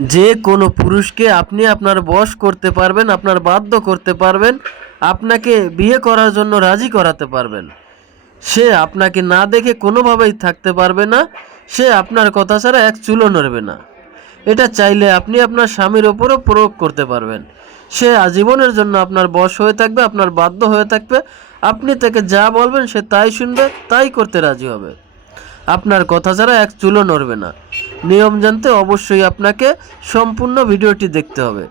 যে কোনো পুরুষকে আপনি আপনার বশ করতে পারবেন, আপনার বাধ্য করতে পারবেন, আপনাকে বিয়ে করার জন্য রাজি করাতে পারবেন। সে আপনাকে না দেখে কোনোভাবেই থাকতে পারবে না, সে আপনার কথা ছাড়া এক চুলও নড়বে না। এটা চাইলে আপনি আপনার স্বামীর ওপরও প্রয়োগ করতে পারবেন। সে আজীবনের জন্য আপনার বশ হয়ে থাকবে, আপনার বাধ্য হয়ে থাকবে। আপনি তাকে যা বলবেন সে তাই শুনবে, তাই করতে রাজি হবে। আপনার কথা ছাড়া এক চুলও নড়বে না। নিয়ম জানতে অবশ্যই আপনাকে সম্পূর্ণ ভিডিওটি দেখতে হবে।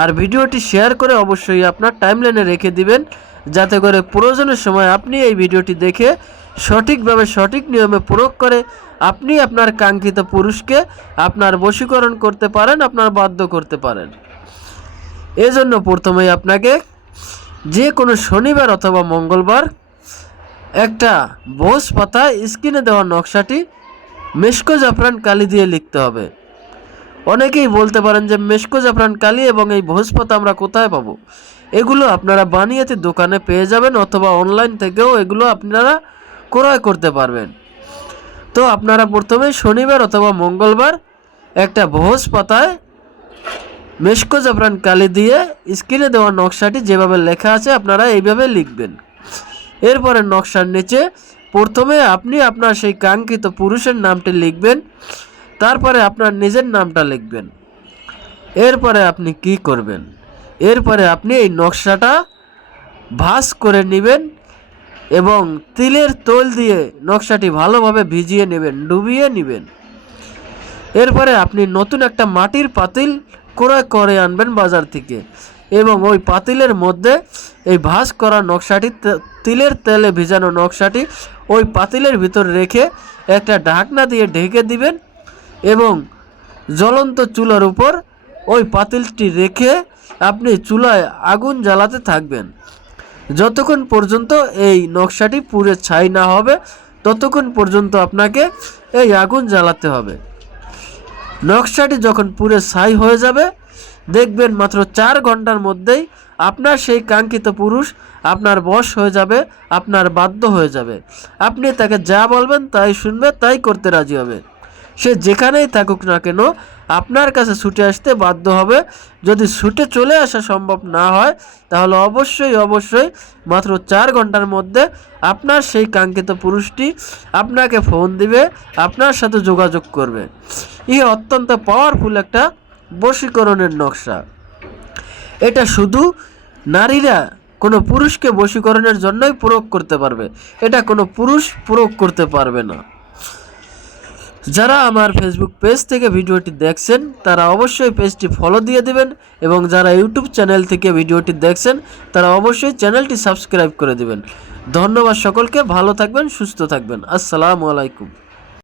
আর ভিডিওটি শেয়ার করে অবশ্যই আপনার টাইমলাইনে রেখে দিবেন, যাতে করে প্রয়োজনের সময় আপনি এই ভিডিওটি দেখে সঠিকভাবে সঠিক নিয়মে প্রয়োগ করে আপনি আপনার কাঙ্ক্ষিত পুরুষকে আপনার বশীকরণ করতে পারেন, আপনার বাধ্য করতে পারেন। এজন্য প্রথমেই আপনাকে যে কোনো শনিবার অথবা মঙ্গলবার একটা ভোজ পাতায় স্ক্রিনে দেওয়া নকশাটি মেশকো জাফরান কালি দিয়ে লিখতে হবে। অনেকেই বলতে পারেন যে মেশকো জাফরান কালি এবং এই ভোজ পাতা আমরা কোথায় পাবো? এগুলো আপনারা বানিয়াতে দোকানে পেয়ে যাবেন, অথবা অনলাইন থেকেও এগুলো আপনারা ক্রয় করতে পারবেন। তো আপনারা প্রথমে শনিবার অথবা মঙ্গলবার একটা ভোজ পাতায় মেশকো জাফরান কালি দিয়ে স্ক্রিনে দেওয়া নকশাটি যেভাবে লেখা আছে আপনারা এইভাবে লিখবেন। এরপরে নকশার নিচে প্রথমে আপনি আপনার সেই কাঙ্ক্ষিত পুরুষের নামটি লিখবেন, তারপরে আপনার নিজের নামটা লিখবেন। এরপরে আপনি কি করবেন? এরপরে আপনি এই নকশাটা ভাঁজ করে নেবেন এবং তিলের তোল দিয়ে নকশাটি ভালোভাবে ভিজিয়ে নেবেন, ডুবিয়ে নেবেন। এরপরে আপনি নতুন একটা মাটির পাতিল ক্রয় করে আনবেন বাজার থেকে, এবং ওই পাতিলের মধ্যে এই ভাঁজ করা নকশাটি, তিলের তেলে ভিজানো নকশাটি ওই পাতিলের ভিতর রেখে একটা ঢাকনা দিয়ে ঢেকে দিবেন এবং জ্বলন্ত চুলার উপর ওই পাতিলটি রেখে আপনি চুলায় আগুন জ্বালাতে থাকবেন। যতক্ষণ পর্যন্ত এই নকশাটি পুড়ে ছাই না হবে ততক্ষণ পর্যন্ত আপনাকে এই আগুন জ্বালাতে হবে। নকশাটি যখন পুড়ে ছাই হয়ে যাবে, দেখবেন মাত্র 4 ঘন্টার মধ্যেই আপনার সেই কাঙ্ক্ষিত পুরুষ আপনার বশ হয়ে যাবে, আপনার বাধ্য হয়ে যাবে। আপনি তাকে যা বলবেন তাই শুনবে, তাই করতে রাজি হবে। সে যেখানেই থাকুক না কেন আপনার কাছে ছুটে আসতে বাধ্য হবে। যদি ছুটে চলে আসা সম্ভব না হয় তাহলে অবশ্যই মাত্র 4 ঘন্টার মধ্যে আপনার সেই কাঙ্ক্ষিত পুরুষটি আপনাকে ফোন দিবে, আপনার সাথে যোগাযোগ করবে। এই অত্যন্ত পাওয়ারফুল একটা বশীকরণের নকশা। এটা শুধু নারীরা কোনো পুরুষকে বশীকরণের জন্যই প্রয়োগ করতে পারবে, এটা কোনো পুরুষ প্রয়োগ করতে পারবে না। যারা আমার ফেসবুক পেজ থেকে ভিডিওটি দেখছেন তারা অবশ্যই পেজটি ফলো দিয়ে দিবেন, এবং যারা ইউটিউব চ্যানেল থেকে ভিডিওটি দেখছেন তারা অবশ্যই চ্যানেলটি সাবস্ক্রাইব করে দিবেন। ধন্যবাদ সকলকে, ভালো থাকবেন, সুস্থ থাকবেন। আসসালামু আলাইকুম।